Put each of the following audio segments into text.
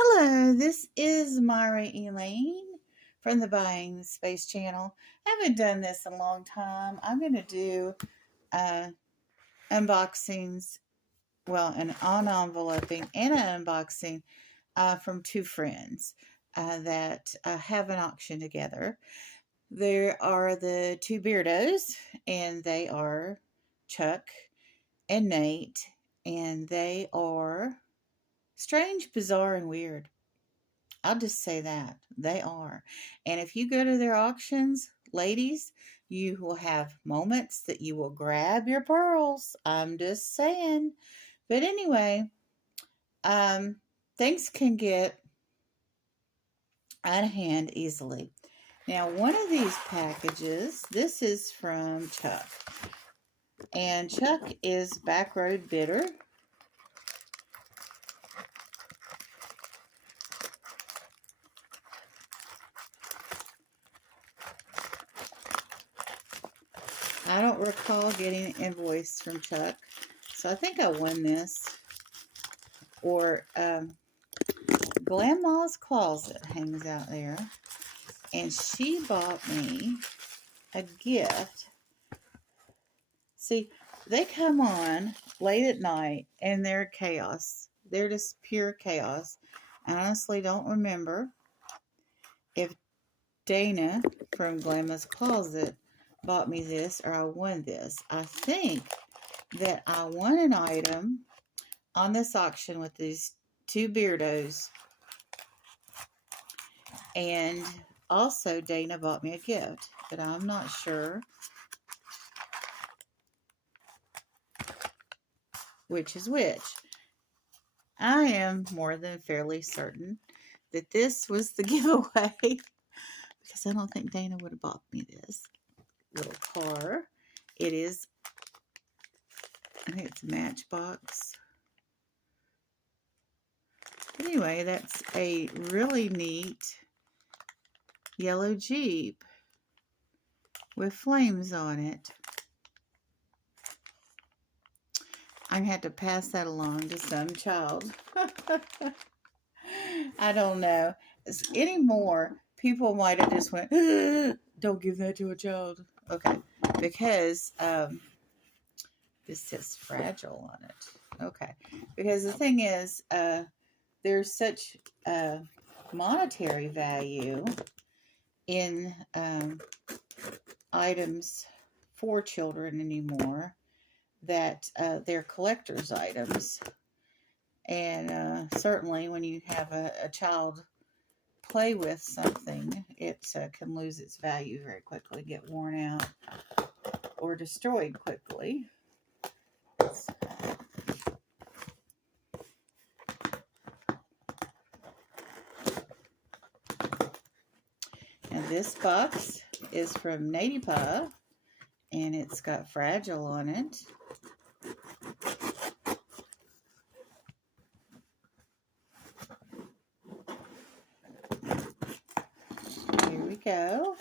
Hello, this is Myra Elaine from the Buying Space channel. I haven't done this in a long time. I'm going to do uh, unboxings, well, an on-enveloping and an unboxing from two friends that have an auction together. There are the Two Beardos, and they are Chuck and Nate, and they are strange, bizarre, and weird. I'll just say that. They are. And if you go to their auctions, ladies, you will have moments that you will grab your pearls. I'm just saying. But anyway, um, things can get out of hand easily. Now, one of these packages, this is from Chuck. And Chuck is Backroad Bidder. I don't recall getting an invoice from Chuck, so I think I won this. Or Grandma's Closet hangs out there, and she bought me a gift. See, they come on late at night, and they're chaos. They're just pure chaos. I honestly don't remember if Dayna from Grandma's Closet bought me this or I won this. I think that I won an item on this auction with these Two Beardos, and also Dayna bought me a gift, but I'm not sure which is which. I am more than fairly certain that this was the giveaway because I don't think Dayna would have bought me this little car. It is, I think it's a Matchbox. Anyway, that's a really neat yellow Jeep with flames on it. I'm going to have to pass that along to some child. I don't know. Anymore, people might have just went, don't give that to a child. Okay, because this says fragile on it. Okay, because the thing is, there's such monetary value in items for children anymore that they're collector's items. And certainly when you have a child play with something, it can lose its value very quickly, get worn out, or destroyed quickly. And this box is from Nadypa, and it's got fragile on it. Here we go.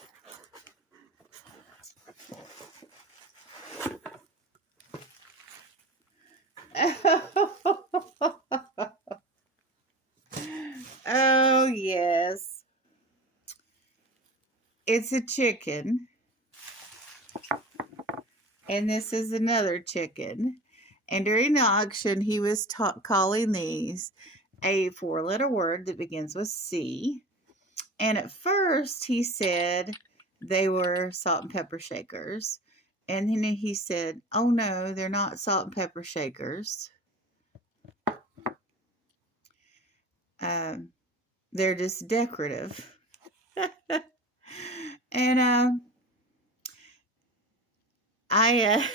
Oh, yes. It's a chicken. And this is another chicken. And during the auction, he was calling these a four-letter word that begins with C. And at first, he said they were salt and pepper shakers. And then he said, oh, no, they're not salt and pepper shakers. They're just decorative. And I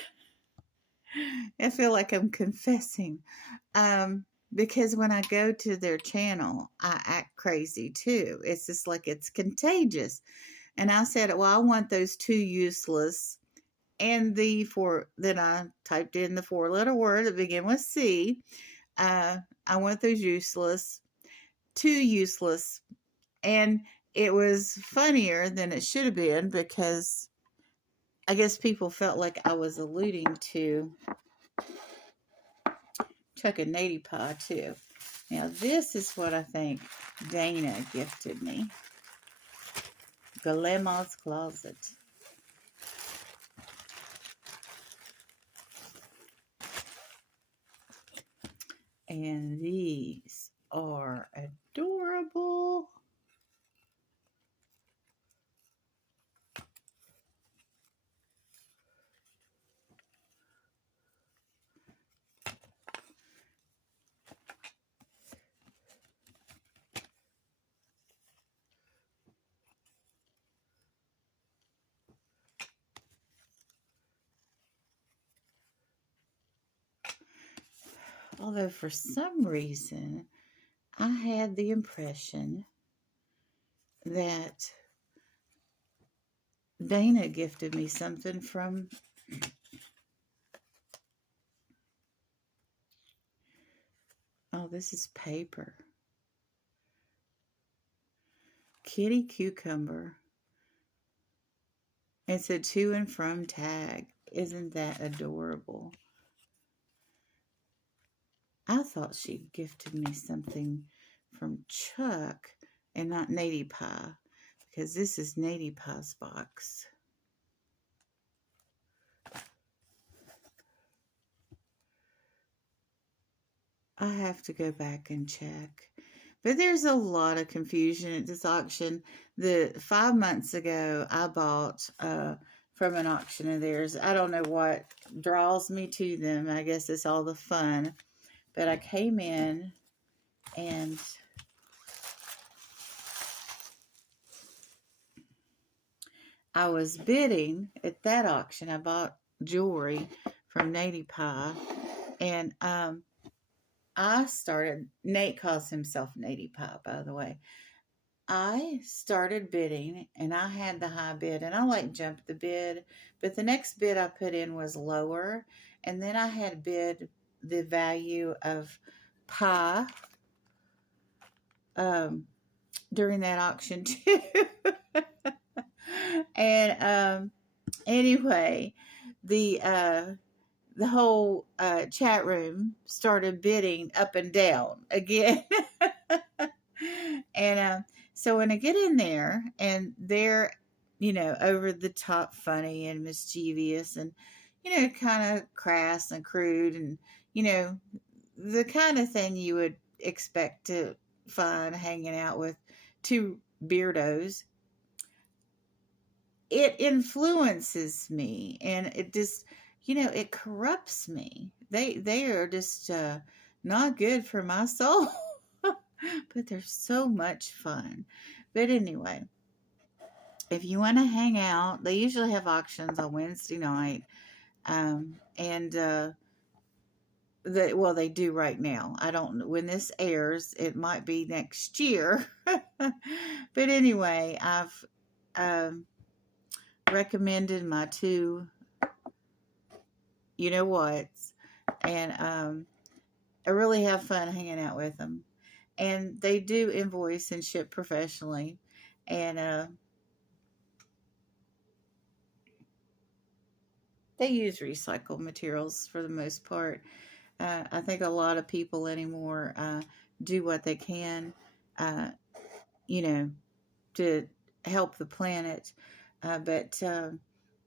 feel like I'm confessing. Because when I go to their channel, I act crazy too. It's just like it's contagious. And I said, well, I want those two useless. And then I typed in the four-letter word that began with C. I want those useless, two useless. And it was funnier than it should have been because I guess people felt like I was alluding to Chuck and Nadypa too. Now, this is what I think Dayna gifted me. Grandma's Closet. And these are adorable. Although for some reason, I had the impression that Dayna gifted me something from this is paper. Kitty Cucumber. It's a to and from tag. Isn't that adorable? I thought she gifted me something from Chuck and not Nady Pie, because this is Nady Pie's box. I have to go back and check. But there's a lot of confusion at this auction. 5 months ago, I bought from an auction of theirs. I don't know what draws me to them. I guess it's all the fun. But I came in and I was bidding at that auction. I bought jewelry from Nady Pie. And I started, Nate calls himself Nady Pie, by the way. I started bidding, and I had the high bid, and I like jumped the bid, but the next bid I put in was lower, and then I had bid the value of pie during that auction too. And anyway, the whole chat room started bidding up and down again. And so when I get in there and they're, over the top funny and mischievous and, kind of crass and crude and, the kind of thing you would expect to find hanging out with two beardos, it influences me and it just, it corrupts me. They are just not good for my soul. But they're so much fun. But anyway, if you want to hang out, they usually have auctions on Wednesday night. They do right now. I don't know when this airs. It might be next year. But anyway, I've recommended my two you-know-whats. And I really have fun hanging out with them. And they do invoice and ship professionally. And they use recycled materials for the most part. I think a lot of people anymore do what they can, to help the planet. But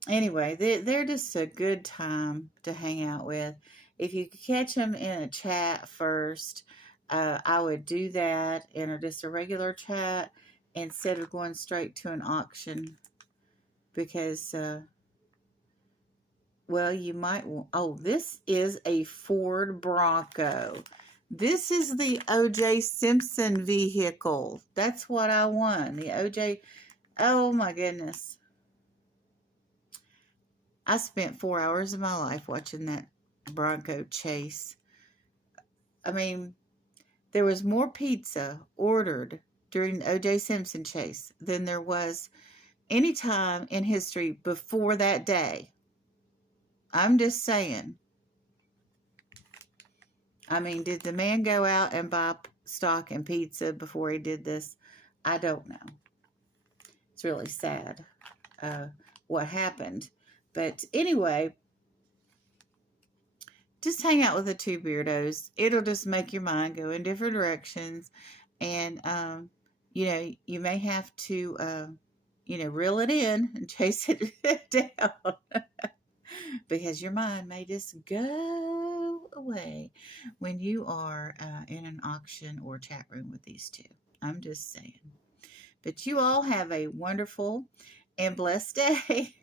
anyway, they're just a good time to hang out with. If you could catch them in a chat first, I would do that in just a regular chat instead of going straight to an auction, because you might want, this is a Ford Bronco. This is the O.J. Simpson vehicle. That's what I won. The O.J. Oh my goodness. I spent 4 hours of my life watching that Bronco chase. I mean, there was more pizza ordered during the O.J. Simpson chase than there was any time in history before that day. I'm just saying. I mean, did the man go out and buy stock and pizza before he did this? I don't know. It's really sad what happened. But anyway, just hang out with the Two Beardos. It'll just make your mind go in different directions. And, you may have to, reel it in and chase it down because your mind may just go away when you are in an auction or chat room with these two. I'm just saying. But you all have a wonderful and blessed day.